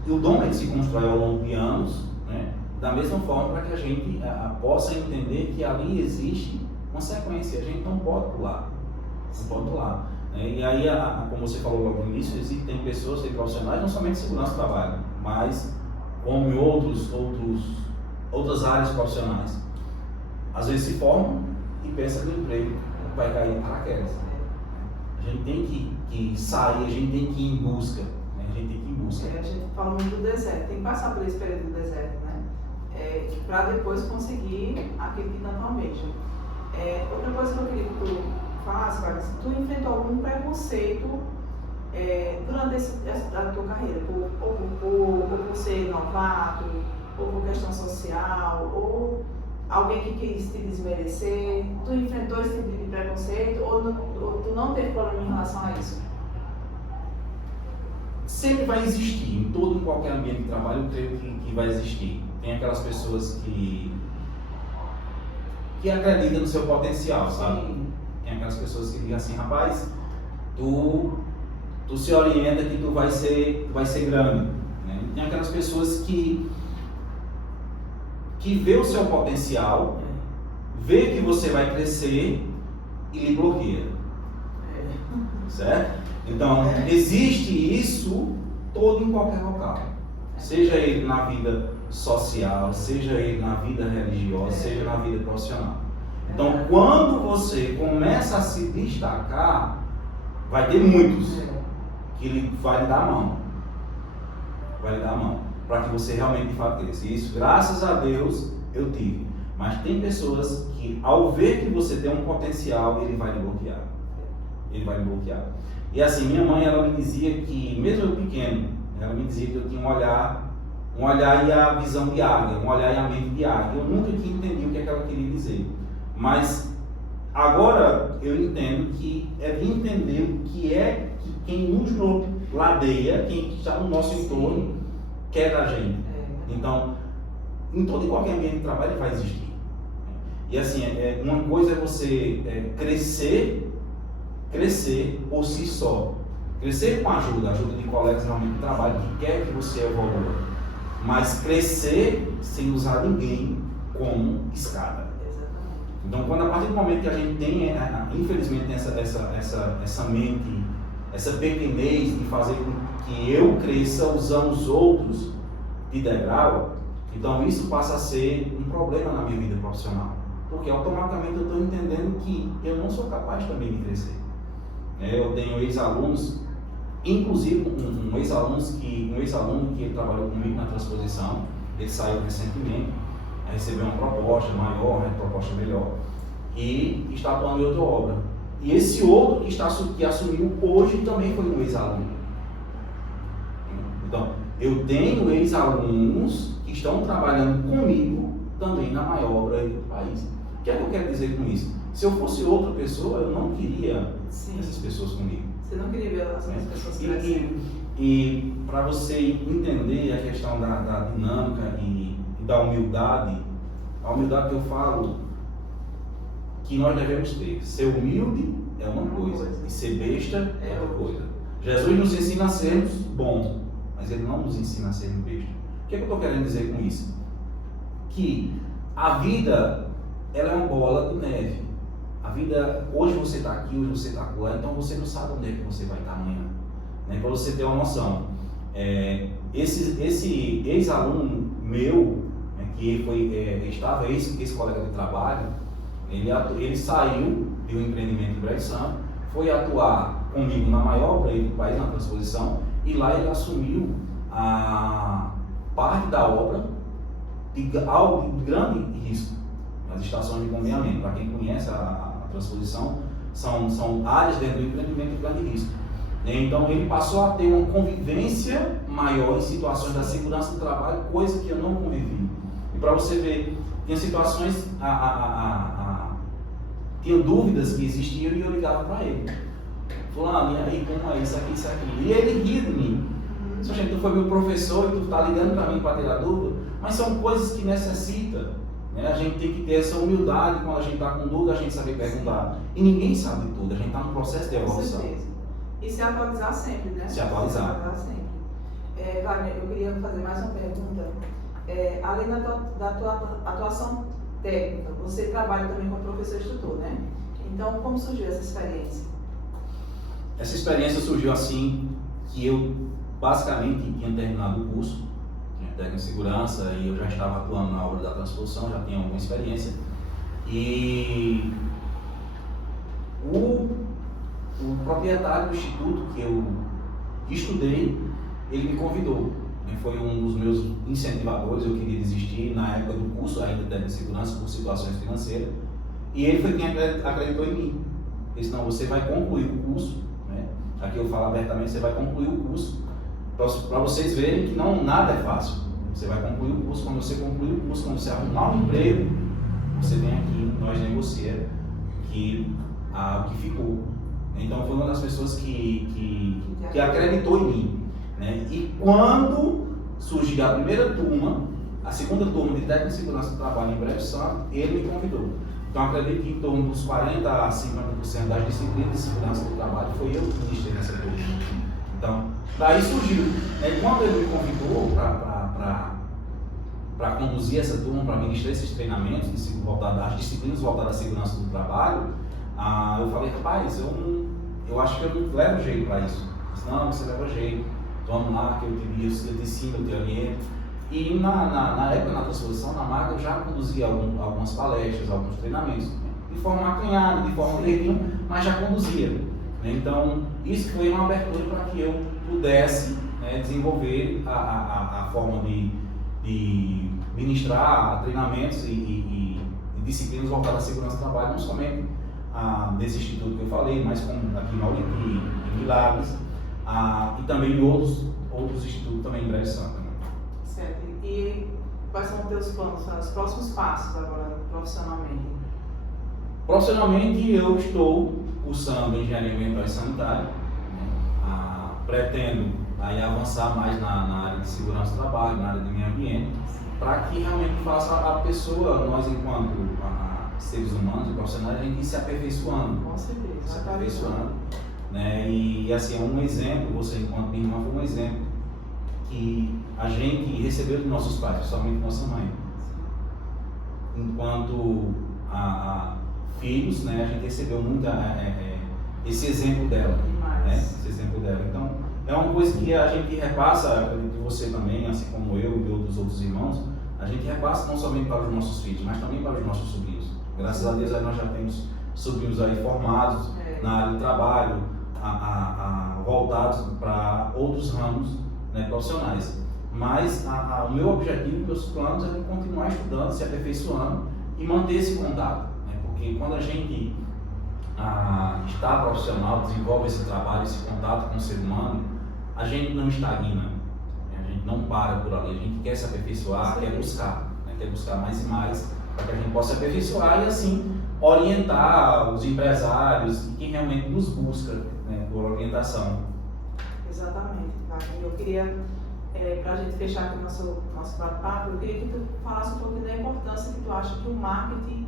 o dom é que se constrói ao longo de anos, né? Da mesma forma para que a gente possa entender que ali existe uma sequência, a gente não pode pular. Não pode pular. Né? E aí, como você falou logo no início, existem pessoas, tem profissionais, não somente de segurança do trabalho, mas como em outras áreas profissionais. Às vezes se formam e pensam que o emprego vai cair em paraquedas. A gente tem que sair, a gente tem que ir em busca. Né? A gente tem que ir em busca. A gente fala muito do deserto, tem que passar por esse período do deserto, né? Para depois conseguir aquilo que tanto almeja. Outra coisa que eu queria que tu falasse, Wagner, se tu enfrentou algum preconceito durante a tua carreira, ou por ser novato, ou por questão social, ou alguém que quis te desmerecer, tu enfrentou esse tipo de preconceito ou tu não teve problema em relação a isso? Sempre vai existir, em todo e qualquer ambiente de trabalho eu creio que vai existir. Tem aquelas pessoas que acreditam no seu potencial, sabe? Sim. Tem aquelas pessoas que dizem assim, rapaz, tu se orienta que tu vai ser grande. Né? Tem aquelas pessoas que vê o seu potencial, vê que você vai crescer e lhe bloqueia. Certo? Então, existe isso todo em qualquer local. Seja ele na vida social, seja ele na vida religiosa, seja na vida profissional. Então, quando você começa a se destacar, vai ter muitos que vai lhe dar a mão. Vai lhe dar a mão. Para que você realmente de fato cresça. E isso, graças a Deus, eu tive. Mas tem pessoas que, ao ver que você tem um potencial, ele vai lhe bloquear. Ele vai lhe bloquear. E assim, minha mãe, ela me dizia que, mesmo eu pequeno, ela me dizia que eu tinha um olhar e a visão de águia, um olhar e a mente de águia. Eu nunca entendi o que ela queria dizer. Mas agora eu entendo que é de entender o que é que quem nos ladeia, quem está no nosso entorno, quer da gente. Então, em todo e qualquer ambiente de trabalho ele vai existir. E assim, uma coisa é você crescer por si só. Crescer com a ajuda de colegas realmente de trabalho que quer que você evolua. Mas crescer sem usar ninguém como escada. Então, a partir do momento que a gente tem, infelizmente, tem essa mente, essa pequenez de fazer com que eu cresça usando os outros de degrau, então isso passa a ser um problema na minha vida profissional. Porque automaticamente eu estou entendendo que eu não sou capaz também de crescer. Eu tenho ex-alunos, inclusive um ex-aluno que ele trabalhou comigo na transposição, ele saiu recentemente, recebeu uma proposta maior, uma proposta melhor, e está atuando em outra obra. E esse outro que assumiu hoje também foi um ex-aluno. Então, eu tenho ex-alunos que estão trabalhando comigo também na maior obra aí do país. O que é que eu quero dizer com isso? Se eu fosse outra pessoa, eu não queria essas pessoas comigo. Você não queria ver as pessoas crescendo. E para você entender a questão da dinâmica e da humildade, a humildade que eu falo que nós devemos ter. Ser humilde é uma coisa e ser besta é outra coisa. Jesus nos ensina a sermos bons, mas Ele não nos ensina a sermos bestas. O que é que eu estou querendo dizer com isso? Que a vida, ela é uma bola de neve. A vida, hoje você está aqui, hoje você está lá, então você não sabe onde é que você vai estar amanhã. Né? Para você ter uma noção. Esse ex-aluno meu, né, que estava esse colega de trabalho, ele saiu de um empreendimento em Brejo Santo, foi atuar comigo na maior obreira do país, na Transposição, e lá ele assumiu a parte da obra de algo de grande risco, as estações de bombeamento. Para quem conhece a Transposição, são áreas dentro do empreendimento de grande risco. Então ele passou a ter uma convivência maior em situações da segurança do trabalho, coisa que eu não convivi. E para você ver, tinha situações, tinha dúvidas que existiam e eu ligava para ele. Fulano, e aí, como é isso aqui, isso aqui? E ele ria de mim. Gente, tu foi meu professor e tu está ligando para mim para tirar dúvida, mas são coisas que necessita. Né? A gente tem que ter essa humildade quando a gente está com dúvida, a gente saber perguntar. E ninguém sabe tudo, a gente está num processo de evolução. Com certeza. E se atualizar sempre, né? Se atualizar. Se atualizar sempre. Wagner, eu queria fazer mais uma pergunta. Além da tua atuação técnica, você trabalha também como professor e instrutor, né? Então, como surgiu essa experiência? Essa experiência surgiu assim, que eu basicamente tinha terminado o curso, técnico de segurança, e eu já estava atuando na obra da Transposição, já tinha alguma experiência. E o proprietário do instituto que eu estudei, ele me convidou. Foi um dos meus incentivadores, eu queria desistir na época do curso ainda de técnico de segurança por situações financeiras. E ele foi quem acreditou em mim. Ele disse, não, você vai concluir o curso, né? Aqui eu falo abertamente, você vai concluir o curso, para vocês verem que nada é fácil. Você vai concluir o curso, quando você concluir o curso, quando você arrumar um emprego, você vem aqui, nós negociamos o que ficou. Então foi uma das pessoas que acreditou em mim. Né? E quando surgiu a primeira turma, a segunda turma de técnico de segurança do trabalho em Brejo Santo, ele me convidou. Então acredito que em torno dos 40% a 50% das disciplinas de segurança do trabalho foi eu que ministrei nessa turma. Então, daí surgiu. Né? Quando ele me convidou para conduzir essa turma, para ministrar esses treinamentos, as disciplinas voltadas à segurança do trabalho, eu falei, rapaz, eu acho que eu não levo jeito para isso. Eu disse, não, você leva jeito. Vamos lá, que eu te ensino, eu te oriento. E na época, na Transposição, na marca, eu já conduzia algumas palestras, alguns treinamentos, de forma acanhada, de forma levinha, mas já conduzia. Então, isso foi uma abertura para que eu pudesse, né, desenvolver a forma de ministrar treinamentos e disciplinas voltadas à segurança do trabalho, não somente desse instituto que eu falei, mas como aqui em Mauriti, em Milagres, e também em outros institutos também em Brejo Santo. Né? Certo. E quais são os teus planos, os próximos passos agora profissionalmente? Profissionalmente, eu estou cursando Engenharia Ambiental e Sanitária. Né? Pretendo aí avançar mais na área de segurança do trabalho, na área de meio ambiente, para que realmente faça a pessoa, nós enquanto seres humanos e profissionais, a gente ir se aperfeiçoando. Com certeza. Se aperfeiçoando. Né? E assim, um exemplo, você enquanto minha irmã foi um exemplo que a gente recebeu dos nossos pais, principalmente nossa mãe. Enquanto filhos, né, a gente recebeu muito esse exemplo dela. Né? Esse exemplo dela. Então, é uma coisa que a gente repassa, acredito que você também, assim como eu e outros irmãos, a gente repassa não somente para os nossos filhos, mas também para os nossos sobrinhos. Graças a Deus nós já temos sobrinhos aí formados na área do trabalho, voltados para outros ramos, né, profissionais. Mas o meu objetivo, meus planos é continuar estudando, se aperfeiçoando e manter esse contato. Né, porque quando a gente está profissional, desenvolve esse trabalho, esse contato com o ser humano, a gente não estagna, né, a gente não para por ali, a gente quer se aperfeiçoar, quer buscar mais e mais para que a gente possa aperfeiçoar e assim orientar os empresários e quem realmente nos busca, né, por orientação. Exatamente, Wagner. Eu queria, para a gente fechar aqui o nosso bate-papo, eu queria que tu falasse um pouquinho da importância que tu acha que o marketing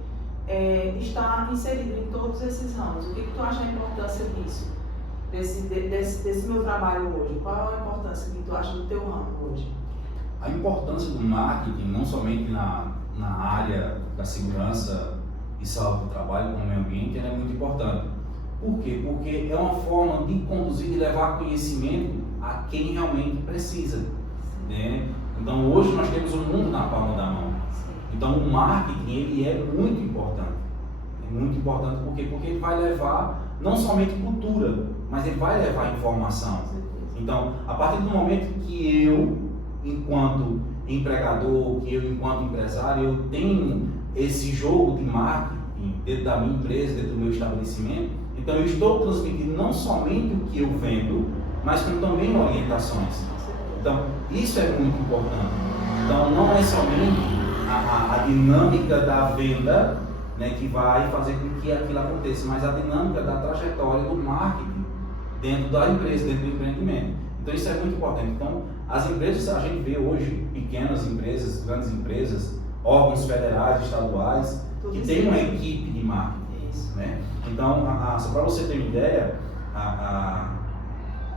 está inserido em todos esses ramos. O que tu acha a importância disso? desse meu trabalho hoje? Qual é a importância que tu acha do teu ramo hoje? A importância do marketing, não somente na área da segurança e saúde do trabalho, como meio ambiente, ela é muito importante. Por quê? Porque é uma forma de conduzir e levar conhecimento a quem realmente precisa, né? Então hoje nós temos o mundo na palma da mão. Então o marketing ele é muito importante. É muito importante porque ele vai levar não somente cultura, mas ele vai levar informação. Então, a partir do momento que eu, enquanto empregador, que eu, enquanto empresário, eu tenho esse jogo de marketing dentro da minha empresa, dentro do meu estabelecimento, então eu estou transmitindo não somente o que eu vendo, mas como também orientações. Então, isso é muito importante. Então, não é somente a dinâmica da venda, né, que vai fazer com que aquilo aconteça, mas a dinâmica da trajetória do marketing dentro da empresa, dentro do empreendimento. Então isso é muito importante. Então as empresas, a gente vê hoje pequenas empresas, grandes empresas, órgãos federais, estaduais, que tem uma equipe de marketing. Isso. Né? Então, só para você ter uma ideia,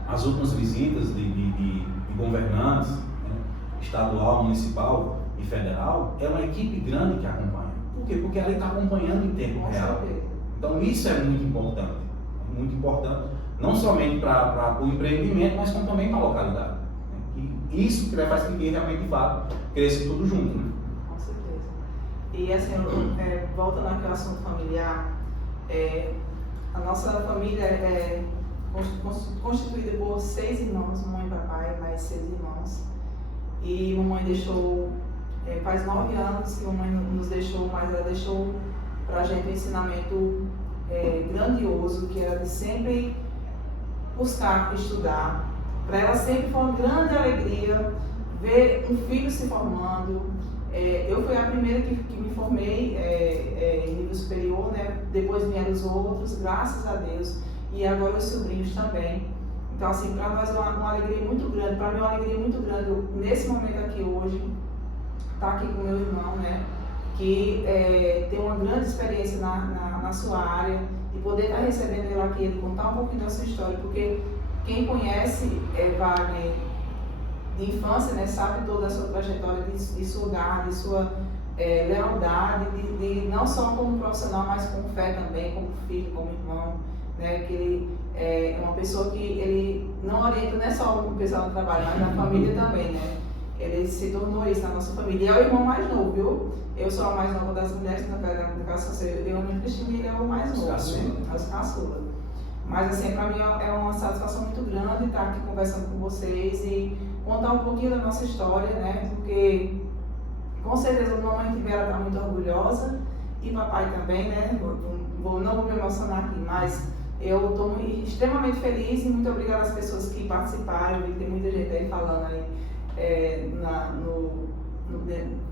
as últimas visitas de governantes, né, estadual, municipal e federal, é uma equipe grande que acompanha. Por quê? Porque ela está acompanhando em tempo real. Então isso é muito importante. Muito importante, não somente para o empreendimento, mas como também para a localidade. E isso que faz com que realmente, de fato, cresça tudo junto. Né? Com certeza. E assim, voltando àquele assunto familiar, a nossa família é constituída por 6 irmãos, mamãe e papai, mais 6 irmãos. E mamãe deixou... faz 9 anos que a mamãe nos deixou, mas ela deixou para a gente um ensinamento grandioso, que era de sempre buscar estudar. Para ela sempre foi uma grande alegria ver um filho se formando. Eu fui a primeira que me formei em nível superior, né? Depois vieram os outros, graças a Deus, e agora os sobrinhos também. Então, assim, para nós é uma alegria muito grande, para mim é uma alegria muito grande nesse momento aqui hoje, estar aqui com meu irmão, né, que tem uma grande experiência na sua área, e poder estar recebendo ele aqui, ele contar um pouquinho da sua história, porque quem conhece Wagner de infância, né, sabe toda a sua trajetória de sua garra, de sua lealdade, de não só como profissional, mas como fé também, como filho, como irmão, né, que ele é uma pessoa que ele não orienta não é só o pessoal do trabalho, mas na família também, né. Ele se tornou isso na nossa família. E é o irmão mais novo, viu? Eu sou a mais nova das mulheres, no caso, eu e a Cristina, ele é o mais novo, né? As caçulas. Mas, assim, para mim é uma satisfação muito grande estar aqui conversando com vocês e contar um pouquinho da nossa história, né? Porque, com certeza, a mamãe Tibera está muito orgulhosa e papai também, né? Não vou me emocionar aqui, mas eu estou extremamente feliz e muito obrigada às pessoas que participaram. Eu vi que tem muita gente aí falando aí.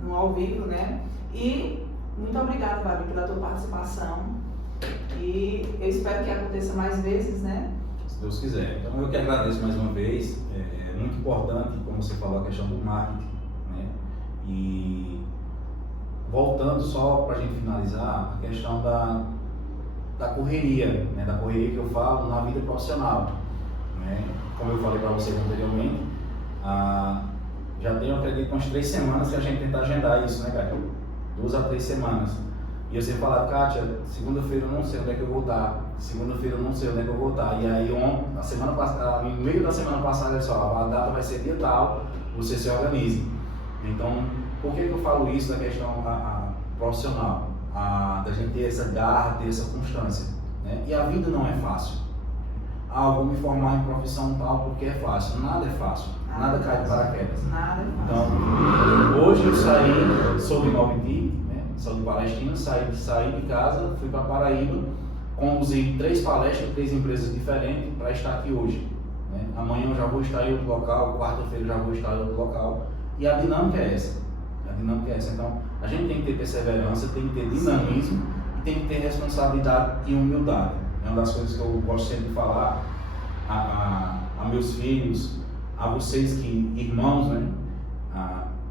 No ao vivo, né? E muito obrigada, Babi, pela tua participação. E eu espero que aconteça mais vezes, né? Se Deus quiser. Então eu que agradeço mais uma vez. É muito importante, como você falou, a questão do marketing, né? E voltando só para a gente finalizar, a questão da correria, né? Da correria que eu falo na vida profissional, né? Como eu falei para vocês anteriormente, já tem, eu acredito, umas 3 semanas que a gente tenta agendar isso, né, Kátia? 2 a 3 semanas. E eu sempre falava, Kátia, segunda-feira eu não sei onde é que eu vou estar, segunda-feira eu não sei onde é que eu vou estar. E aí, no meio da semana passada, ele só, a data vai ser dia tal, você se organize. Então, por que eu falo isso da questão profissional? Da gente ter essa garra, ter essa constância, né? E a vida não é fácil. Eu vou me formar em profissão tal porque é fácil. Nada é fácil. Nada cai de paraquedas. Nada é fácil. Então, hoje eu saí, sou de Malviti, né? Sou de Palestina, saí de casa, fui para Paraíba, conduzi 3 palestras, 3 empresas diferentes para estar aqui hoje. Né? Amanhã eu já vou estar em outro local, quarta-feira eu já vou estar em outro local. E a dinâmica é essa. Então, a gente tem que ter perseverança, tem que ter dinamismo e tem que ter responsabilidade e humildade. É uma das coisas que eu gosto sempre de falar a meus filhos, a vocês que irmãos, né?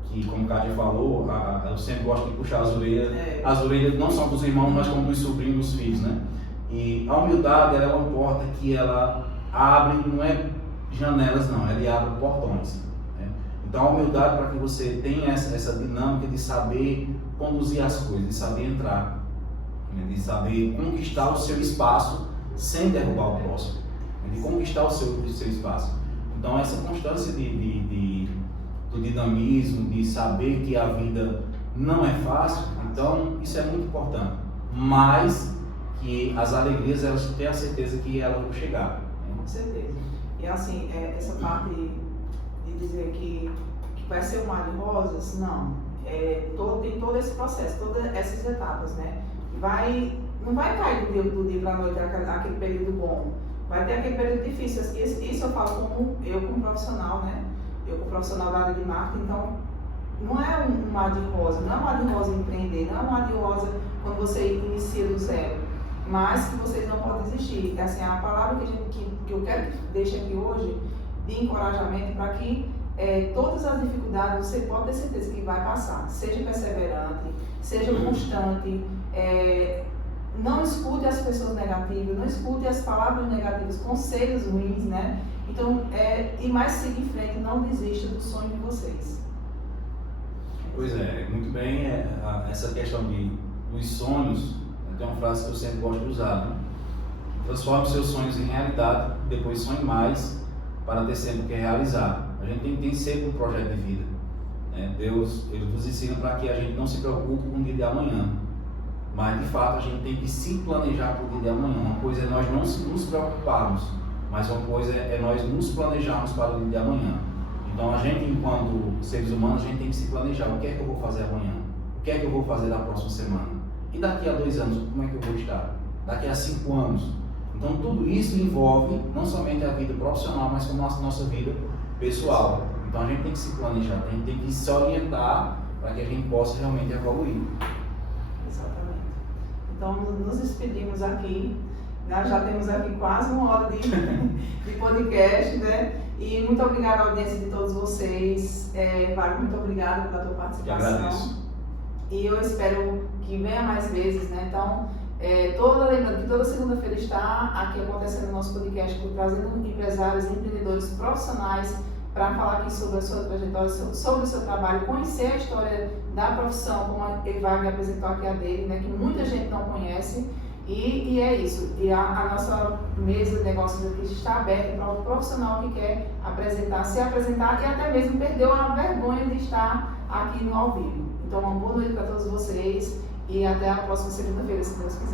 Que como o Cátia falou, eu sempre gosto de puxar as orelhas não só dos irmãos, mas como dos sobrinhos, dos filhos, né? E a humildade, ela é uma porta que ela abre, não é janelas não, ele abre portões. Né? Então a humildade para que você tenha essa dinâmica de saber conduzir as coisas, de saber entrar, né? De saber conquistar o seu espaço sem derrubar o próximo, né? De conquistar o seu espaço. Então essa constância do dinamismo, de saber que a vida não é fácil, então isso é muito importante, mas que as alegrias, elas têm a certeza que elas vão chegar. Com certeza. E assim, essa parte de dizer que vai ser um mar de rosas, não. Tem todo esse processo, todas essas etapas, né? Não vai cair do dia para a noite aquele período bom. Vai ter aquele período difícil. Isso eu falo como profissional, né? Eu como profissional da área de marketing, então não é um mar de rosa, não é um mar de rosa empreender, não é um mar de rosa quando você inicia do zero, mas que vocês não podem desistir. Assim, a palavra que eu quero que deixe aqui hoje, de encorajamento, para que todas as dificuldades você pode ter certeza que vai passar. Seja perseverante, seja constante, não escute as pessoas negativas, não escute as palavras negativas, conselhos ruins, né? Então, e mais seguir em frente, não desista do sonho de vocês. Pois é, muito bem, essa questão dos sonhos, tem uma frase que eu sempre gosto de usar, né? Transforme seus sonhos em realidade, depois sonhe mais para ter sempre o que realizar. A gente tem sempre um projeto de vida, né? Deus, ele nos ensina para que a gente não se preocupe com o dia de amanhã, mas de fato a gente tem que se planejar para o dia de amanhã. Uma coisa é nós não nos preocuparmos, mas uma coisa é nós nos planejarmos para o dia de amanhã. Então a gente, enquanto seres humanos, a gente tem que se planejar. O que é que eu vou fazer amanhã? O que é que eu vou fazer na próxima semana? E daqui a 2 anos, como é que eu vou estar? Daqui a 5 anos? Então tudo isso envolve não somente a vida profissional, mas como a nossa vida pessoal. Então a gente tem que se planejar, a gente tem que se orientar para que a gente possa realmente evoluir. Exatamente. Então nos despedimos aqui. Nós já temos aqui quase 1 hora de podcast, né? E muito obrigada à audiência de todos vocês. Wagner, muito obrigada pela tua participação. Eu agradeço. E eu espero que venha mais vezes, né? Então, lembrando que toda segunda-feira está aqui acontecendo o nosso podcast, trazendo empresários e empreendedores profissionais para falar aqui sobre a sua trajetória, sobre o seu trabalho, conhecer a história da profissão, como a Wagner apresentou aqui a dele, né? Que muita gente não conhece. E é isso, e a nossa mesa de negócios aqui está aberta para o profissional que quer se apresentar e até mesmo perdeu a vergonha de estar aqui no ao vivo. Então, uma boa noite para todos vocês e até a próxima segunda-feira, se Deus quiser.